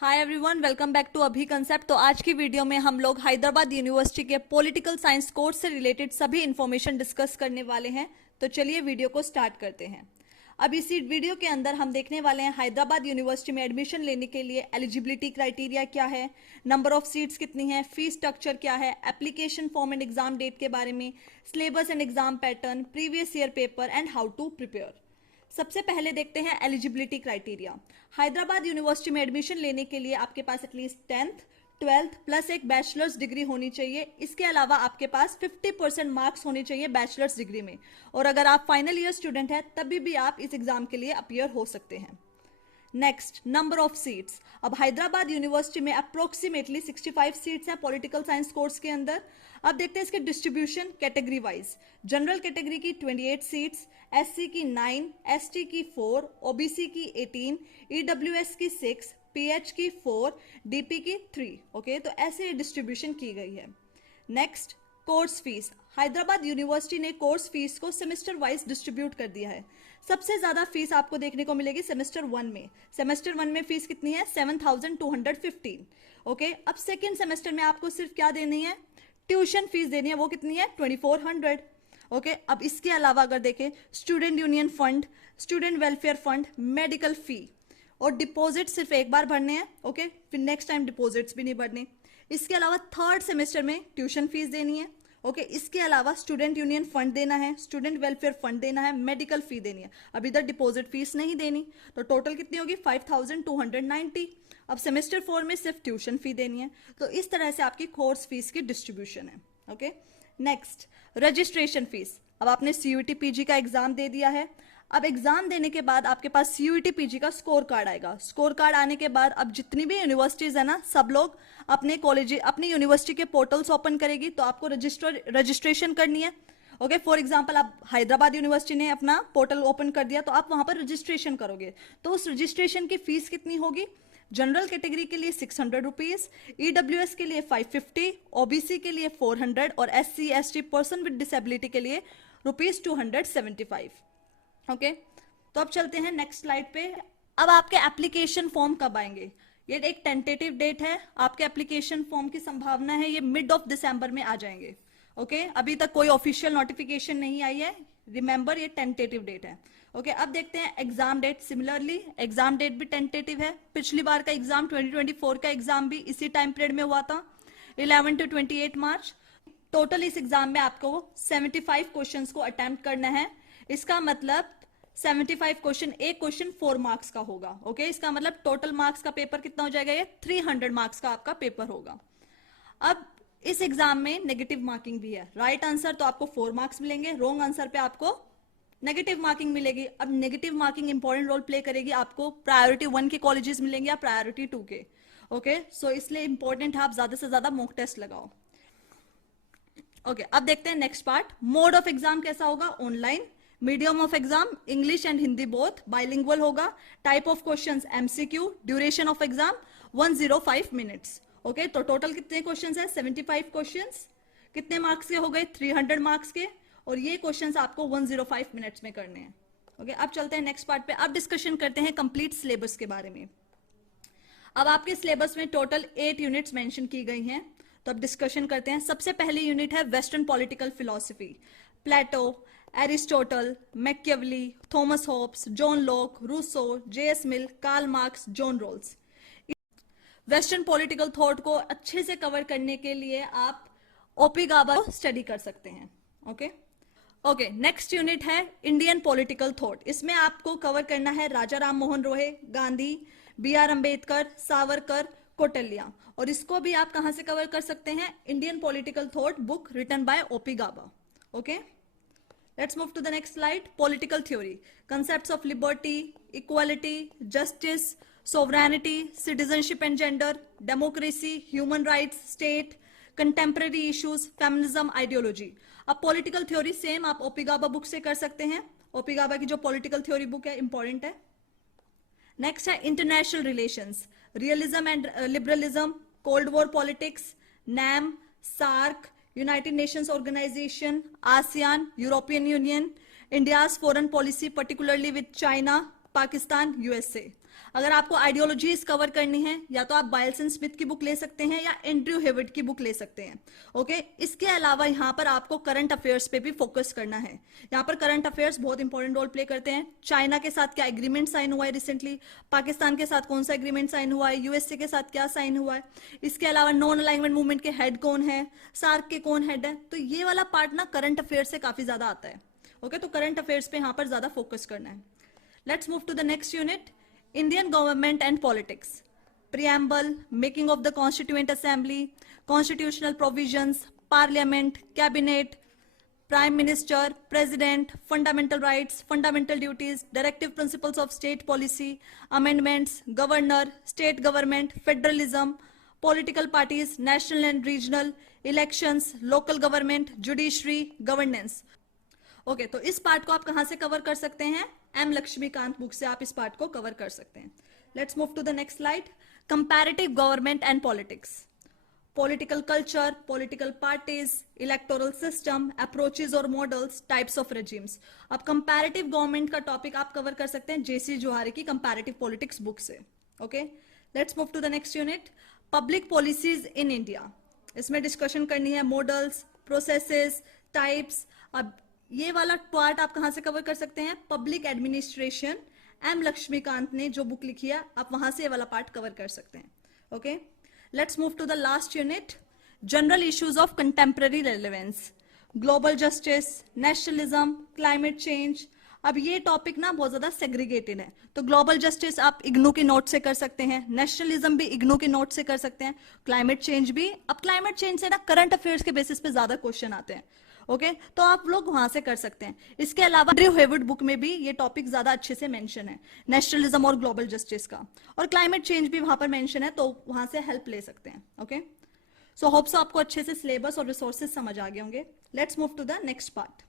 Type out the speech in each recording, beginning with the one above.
Hi everyone, welcome back to Abhi concept. तो आज की वीडियो में हम लोग हैदराबाद यूनिवर्सिटी के पॉलिटिकल साइंस कोर्स से रिलेटेड सभी इंफॉर्मेशन डिस्कस करने वाले हैं। तो चलिए वीडियो को स्टार्ट करते हैं। अब इसी वीडियो के अंदर हम देखने वाले हैं हैदराबाद यूनिवर्सिटी में एडमिशन लेने के लिए एलिजिबिलिटी क्राइटेरिया क्या है, नंबर ऑफ सीट्स कितनी है, फीस स्ट्रक्चर क्या है, application form and exam date के बारे में, syllabus and exam pattern, previous year paper and how to prepare. सबसे पहले देखते हैं एलिजिबिलिटी क्राइटेरिया। हैदराबाद यूनिवर्सिटी में एडमिशन लेने के लिए आपके पास एटलीस्ट 10th 12th प्लस एक बैचलर्स डिग्री होनी चाहिए। इसके अलावा आपके पास 50% मार्क्स होने चाहिए बैचलर्स डिग्री में, और अगर आप फाइनल ईयर स्टूडेंट हैं तभी भी आप इस एग्जाम के लिए अपीयर हो सकते हैं। Next, number of seats. अब हैदराबाद यूनिवर्सिटी में अप्रोक्सीमेटली 65 सीट्स हैं पॉलिटिकल साइंस कोर्स के अंदर। अब देखते हैं इसके distribution category wise. General category की 28 सीट्स, एससी की 9, एसटी की 4, ओबीसी की 18, ईडब्ल्यूएस की 6, पीएच की 4, डीपी की 3। ओके, तो ऐसे डिस्ट्रीब्यूशन की गई है। Next, course fees. Hyderabad university ने कोर्स फीस को सेमेस्टर वाइज डिस्ट्रीब्यूट कर दिया है। सबसे ज्यादा फीस आपको देखने को मिलेगी सेमेस्टर 1 में। सेमेस्टर 1 में फीस कितनी है? 7,215। ओके, अब सेकेंड सेमेस्टर में आपको सिर्फ क्या देनी है? ट्यूशन फीस देनी है। वो कितनी है? 2,400। ओके, अब इसके अलावा अगर देखें, student union fund, student welfare fund, medical fee और डिपॉजिट सिर्फ एक बार भरने हैं। ओके, फिर नेक्स्ट टाइम डिपॉजिट्स भी नहीं भरने। इसके अलावा थर्ड सेमेस्टर में ट्यूशन फीस देनी है। ओके, इसके अलावा स्टूडेंट यूनियन फंड देना है, स्टूडेंट वेलफेयर फंड देना है, मेडिकल फी देनी है। अब इधर डिपॉजिट फीस नहीं देनी, तो टोटल कितनी होगी? 5,290। अब सेमेस्टर 4 में सिर्फ ट्यूशन फी देनी है। तो इस तरह से आपकी कोर्स फीस की डिस्ट्रीब्यूशन है। Okay, next, registration fees. अब आपने सीयूईटी पीजी का एग्जाम दे दिया है। अब एग्जाम देने के बाद आपके पास सीयूईटी पीजी का स्कोर कार्ड आएगा। स्कोर कार्ड आने के बाद अब जितनी भी यूनिवर्सिटीज है ना, सब लोग अपने कॉलेज अपनी यूनिवर्सिटी के पोर्टल्स ओपन करेगी, तो आपको रजिस्ट्रेशन करनी है। ओके, फॉर एग्जांपल आप हैदराबाद यूनिवर्सिटी ने अपना पोर्टल ओपन कर दिया, तो आप वहां पर रजिस्ट्रेशन करोगे। तो उस रजिस्ट्रेशन की फीस कितनी होगी? जनरल कैटेगरी के लिए 600 रुपीज, ईडब्ल्यूएस के लिए 550, ओबीसी के लिए 400 और SC ST person with disability के लिए ₹275। ओके, तो अब चलते हैं नेक्स्ट स्लाइड पे। अब आपके एप्लीकेशन फॉर्म कब आएंगे? ये एक टेंटेटिव डेट है। आपके एप्लीकेशन फॉर्म की संभावना है ये मिड ऑफ दिसंबर में आ जाएंगे। ओके, अभी तक कोई ऑफिशियल नोटिफिकेशन नहीं आई है। रिमेंबर, ये टेंटेटिव डेट है। ओके, अब देखते हैं exam date. Similarly exam date भी टेंटेटिव है। पिछली बार का एग्जाम 2024 का एग्जाम भी इसी टाइम पीरियड में हुआ था, 11 to 28 मार्च। टोटल इस एग्जाम में आपको 75 क्वेश्चंस को अटेम्प्ट करना है। इसका मतलब 75 क्वेश्चन, एक क्वेश्चन 4 मार्क्स का होगा। ओके, इसका मतलब टोटल मार्क्स का पेपर कितना हो जाएगा? ये 300 मार्क्स का आपका पेपर होगा। अब इस एग्जाम में नेगेटिव मार्किंग भी है। राइट आंसर तो आपको 4 मार्क्स मिलेंगे, रॉन्ग आंसर पे आपको नेगेटिव मार्किंग मिलेगी। अब negative marking important role play करेगी। आपको प्रायोरिटी 1 के कॉलेजेस मिलेंगे या प्रायोरिटी 2 के। ओके, सो इसलिए इंपॉर्टेंट है आप ज्यादा से ज्यादा मॉक टेस्ट लगाओ। ओके, अब देखते हैं next part. Mode of exam कैसा होगा? Online. Medium of exam English and Hindi both, bilingual होगा। Type of questions MCQ. Duration of exam 105 minutes. Okay, तो टोटल कितने क्वेश्चंस है? 75 क्वेश्चंस। कितने मार्क्स के हो गए? 300 मार्क्स के। और ये क्वेश्चंस आपको 105 मिनट्स में करने हैं। ओके, अब चलते हैं नेक्स्ट पार्ट पे। अब डिस्कशन करते हैं कंप्लीट सिलेबस के बारे में। अब आपके सिलेबस में टोटल 8 यूनिट्स मेंशन की गई हैं, तो अब डिस्कशन करते हैं। सबसे पहली यूनिट है western political philosophy. Plato, Aristotle, Machiavelli, Thomas Hobbes, John Locke, Rousseau, JS Mill, Karl Marx, John Rawls. Western political thought को अच्छे से कवर करने के लिए आप ओपिगावा को स्टडी कर सकते हैं। ओके ओके, नेक्स्ट यूनिट है इंडियन पॉलिटिकल थॉट। इसमें आपको कवर करना है राजा राम मोहन रोहे, गांधी, BR अम्बेडकर, सावरकर, कौटिल्य। और इसको भी आप कहां से कवर कर सकते हैं? Indian political thought book written by ओपिगावा। Okay, let's move to the next slide. Political theory, concepts of liberty, equality, justice, sovereignty, citizenship and gender, democracy, human rights, state, contemporary issues, feminism, ideology. अब political theory same आप ओपिगावा book से कर सकते हैं। ओपिगावा की जो political theory book है important है। नेक्स्ट है international relations, realism and liberalism, cold war politics, NAM, SAARC, United Nations Organization, ASEAN, European Union, India's foreign policy particularly with China, Pakistan, USA. अगर आपको आइडियोलॉजीज कवर करनी है या तो आप बायल्सन स्मिथ की बुक ले सकते हैं या एंड्रयू हेविट की बुक ले सकते हैं। ओके, इसके अलावा यहाँ पर आपको करंट अफेयर्स पे भी फोकस करना है। यहाँ पर करंट अफेयर्स बहुत इंपॉर्टेंट रोल प्ले करते हैं। चाइना के साथ क्या एग्रीमेंट साइन हुआ है रिसेंटली, पाकिस्तान के साथ कौन सा एग्रीमेंट साइन हुआ है, यूएसए के साथ क्या साइन हुआ है, इसके अलावा नॉन अलाइनमेंट मूवमेंट के हेड कौन है, सार्क के कौन हेड है। तो ये वाला पार्ट ना करंट अफेयर से काफी ज्यादा आता है। ओके, तो करंट अफेयर्स पे यहाँ पर ज्यादा फोकस करना है। Let's move to the next unit, Indian government and politics, preamble, making of the constituent assembly, constitutional provisions, parliament, cabinet, prime minister, president, fundamental rights, fundamental duties, directive principles of state policy, amendments, governor, state government, federalism, political parties, national and regional, elections, local government, judiciary, governance. Okay, तो इस part को आप कहां से cover कर सकते हैं? M Laxmikant book से आप इस पार्ट को कवर कर सकते हैं। Let's move to the next slide, comparative government and politics, political culture, political parties, electoral system, approaches और मॉडल्स, टाइप्स ऑफ रेजिम्स। अब कंपैरेटिव गवर्नमेंट का टॉपिक आप कवर कर सकते हैं जेसी जोहारी की कंपैरेटिव पॉलिटिक्स बुक से। Okay, let's move to the next unit, public policies in India. इसमें डिस्कशन करनी है मॉडल्स, प्रोसेसेस, टाइप्स। अब ये वाला पार्ट आप कहां से कवर कर सकते हैं? पब्लिक एडमिनिस्ट्रेशन, एम लक्ष्मीकांत ने जो बुक लिखी है आप वहां से ये वाला पार्ट कवर कर सकते हैं। Okay, let's move to the last unit, general issues of contemporary relevance, global justice, nationalism, climate change. अब ये टॉपिक ना बहुत ज्यादा सेग्रीगेटेड है, तो ग्लोबल जस्टिस आप इग्नू के नोट से कर सकते हैं, नेशनलिज्म भी इग्नू के नोट से कर सकते हैं, क्लाइमेट चेंज भी। अब क्लाइमेट चेंज से ना करंट अफेयर्स के बेसिस पे ज्यादा क्वेश्चन आते हैं। ओके, तो आप लोग वहां से कर सकते हैं। इसके अलावा एंड्रयू हेविट बुक में भी ये टॉपिक ज्यादा अच्छे से मेंशन है, नेशनलिज्म और ग्लोबल जस्टिस का, और क्लाइमेट चेंज भी वहां पर मेंशन है, तो वहां से हेल्प ले सकते हैं। ओके, सो होप सो आपको अच्छे से सिलेबस और रिसोर्सेज समझ आ गए होंगे। Let's move to the next part.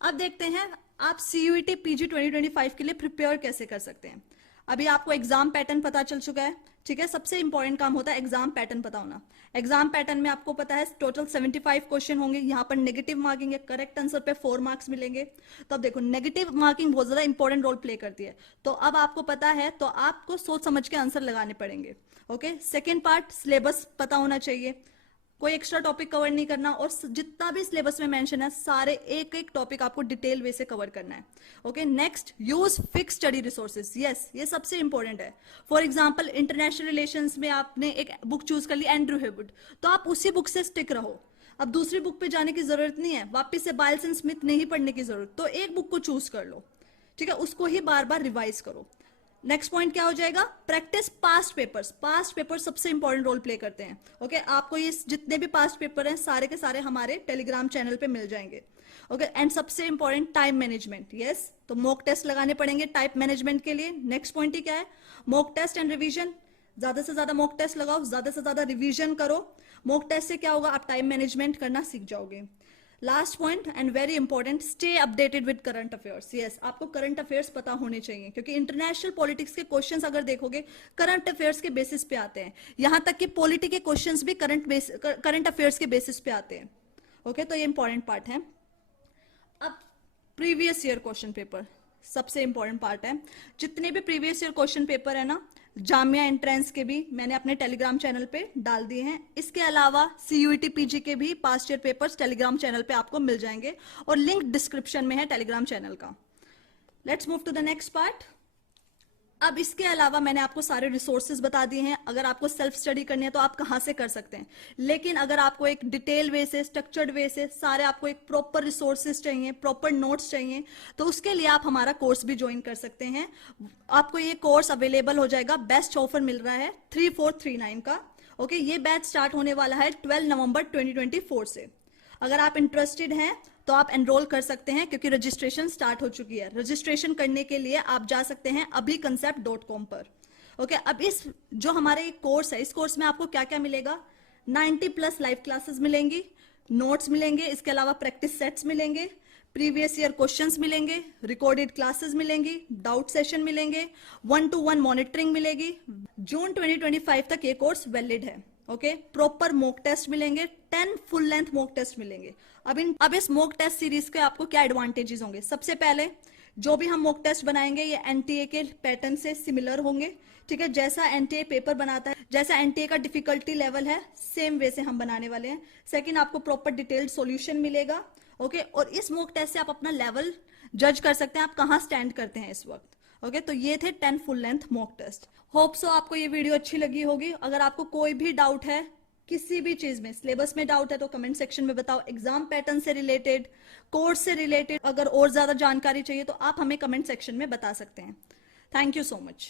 अब देखते हैं आप सीयूईटी पीजी 2025 के लिए प्रिपेयर कैसे कर सकते हैं। अभी आपको एग्जाम पैटर्न पता चल चुका है, ठीक है। सबसे इंपॉर्टेंट काम होता है एग्जाम पैटर्न पता होना। एग्जाम पैटर्न में आपको पता है टोटल 75 क्वेश्चन होंगे। यहाँ पर नेगेटिव मार्किंग है, करेक्ट आंसर पे 4 मार्क्स मिलेंगे। तो अब देखो नेगेटिव मार्किंग बहुत ज्यादा इंपॉर्टेंट रोल प्ले करती है, तो अब आपको पता है तो आपको सोच समझ के आंसर लगाने पड़ेंगे। ओके, सेकेंड पार्ट, सिलेबस पता होना चाहिए, कोई एक्स्ट्रा टॉपिक कवर नहीं करना, और जितना भी सिलेबस में मेंशन है सारे एक एक टॉपिक आपको डिटेल वे से कवर करना है। Okay, next, use fix study resources. Yes, ये सबसे इंपॉर्टेंट है। फॉर एग्जांपल इंटरनेशनल रिलेशंस में आपने एक बुक चूज कर ली एंड्रयू हेविट, तो आप उसी बुक से स्टिक रहो। अब दूसरी बुक पे जाने की जरूरत नहीं है, वापिस से बायल्सन स्मिथ नहीं पढ़ने की जरूरत, तो एक बुक को चूज कर लो, ठीक है, उसको ही बार बार रिवाइज करो। नेक्स्ट पॉइंट क्या हो जाएगा? Practice past papers. Past paper सबसे इंपॉर्टेंट रोल प्ले करते हैं। ओके, आपको ये जितने भी पास्ट पेपर हैं सारे के सारे हमारे टेलीग्राम चैनल पे मिल जाएंगे। ओके, एंड सबसे इंपॉर्टेंट टाइम मैनेजमेंट। यस, तो मॉक टेस्ट लगाने पड़ेंगे टाइम मैनेजमेंट के लिए। नेक्स्ट पॉइंट ही क्या है? Mock test and revision. ज्यादा से ज्यादा मॉक टेस्ट लगाओ, ज्यादा से ज्यादा रिवीजन करो। मॉक टेस्ट से क्या होगा? आप टाइम मैनेजमेंट करना सीख जाओगे। Last point and very important, stay updated with current affairs. Yes, आपको करंट अफेयर्स पता होने चाहिए, क्योंकि इंटरनेशनल पॉलिटिक्स के क्वेश्चंस अगर देखोगे करंट अफेयर्स के बेसिस पे आते हैं। यहां तक कि पॉलिटी के क्वेश्चंस भी करंट अफेयर्स के बेसिस पे आते हैं। ओके, तो ये इंपॉर्टेंट पार्ट है। अब प्रीवियस ईयर क्वेश्चन पेपर सबसे इंपॉर्टेंट पार्ट है। जितने भी प्रीवियस ईयर क्वेश्चन पेपर है ना, जामिया एंट्रेंस के भी मैंने अपने टेलीग्राम चैनल पे डाल दिए हैं। इसके अलावा सीयूईटी पीजी के भी past year papers Telegram channel पे आपको मिल जाएंगे, और लिंक डिस्क्रिप्शन में है टेलीग्राम चैनल का। Let's move to the next part. अब इसके अलावा मैंने आपको सारे रिसोर्सेज बता दिए हैं। अगर आपको सेल्फ स्टडी करनी है तो आप कहां से कर सकते हैं, लेकिन अगर आपको एक डिटेल वे से, स्ट्रक्चर्ड वे से सारे आपको एक प्रॉपर रिसोर्सेज चाहिए, प्रॉपर नोट्स चाहिए, तो उसके लिए आप हमारा कोर्स भी ज्वाइन कर सकते हैं। आपको ये कोर्स अवेलेबल हो जाएगा, बेस्ट ऑफर मिल रहा है 3439 का। ओके, ये बैच स्टार्ट होने वाला है 12 नवंबर 2024 से। अगर आप इंटरेस्टेड हैं तो आप एनरोल कर सकते हैं, क्योंकि रजिस्ट्रेशन स्टार्ट हो चुकी है। रजिस्ट्रेशन करने के लिए आप जा सकते हैं abhiconcept.com पर। ओके, अब इस जो हमारे कोर्स है, इस कोर्स में आपको क्या क्या मिलेगा? 90+ लाइव क्लासेस मिलेंगी, नोट्स मिलेंगे, इसके अलावा प्रैक्टिस सेट्स मिलेंगे, प्रीवियस ईयर क्वेश्चंस मिलेंगे, रिकॉर्डेड क्लासेस मिलेंगी, डाउट सेशन मिलेंगे, 1-to-1 मॉनिटरिंग मिलेगी। जून 2025 तक ये कोर्स वैलिड है। ओके, प्रॉपर मॉक टेस्ट मिलेंगे, 10 फुल लेंथ मॉक टेस्ट मिलेंगे। अब इस मॉक टेस्ट सीरीज के आपको क्या एडवांटेजेस होंगे? सबसे पहले जो भी हम मॉक टेस्ट बनाएंगे ये एनटीए के पैटर्न से सिमिलर होंगे, ठीक है। जैसा एनटीए पेपर बनाता है, जैसा एनटीए का डिफिकल्टी लेवल है, सेम वे से हम बनाने वाले हैं। सेकंड, आपको प्रॉपर डिटेल्ड सॉल्यूशन मिलेगा, ओके। और इस मॉक टेस्ट से आप अपना लेवल जज कर सकते हैं, आप कहाँ स्टैंड करते हैं इस वक्त, ओके। तो ये थे 10 full length mock test. Hope so आपको ये वीडियो अच्छी लगी होगी। अगर आपको कोई भी डाउट है किसी भी चीज में, सिलेबस में डाउट है तो कमेंट सेक्शन में बताओ। एग्जाम पैटर्न से रिलेटेड, कोर्स से रिलेटेड अगर और ज्यादा जानकारी चाहिए तो आप हमें कमेंट सेक्शन में बता सकते हैं। Thank you so much.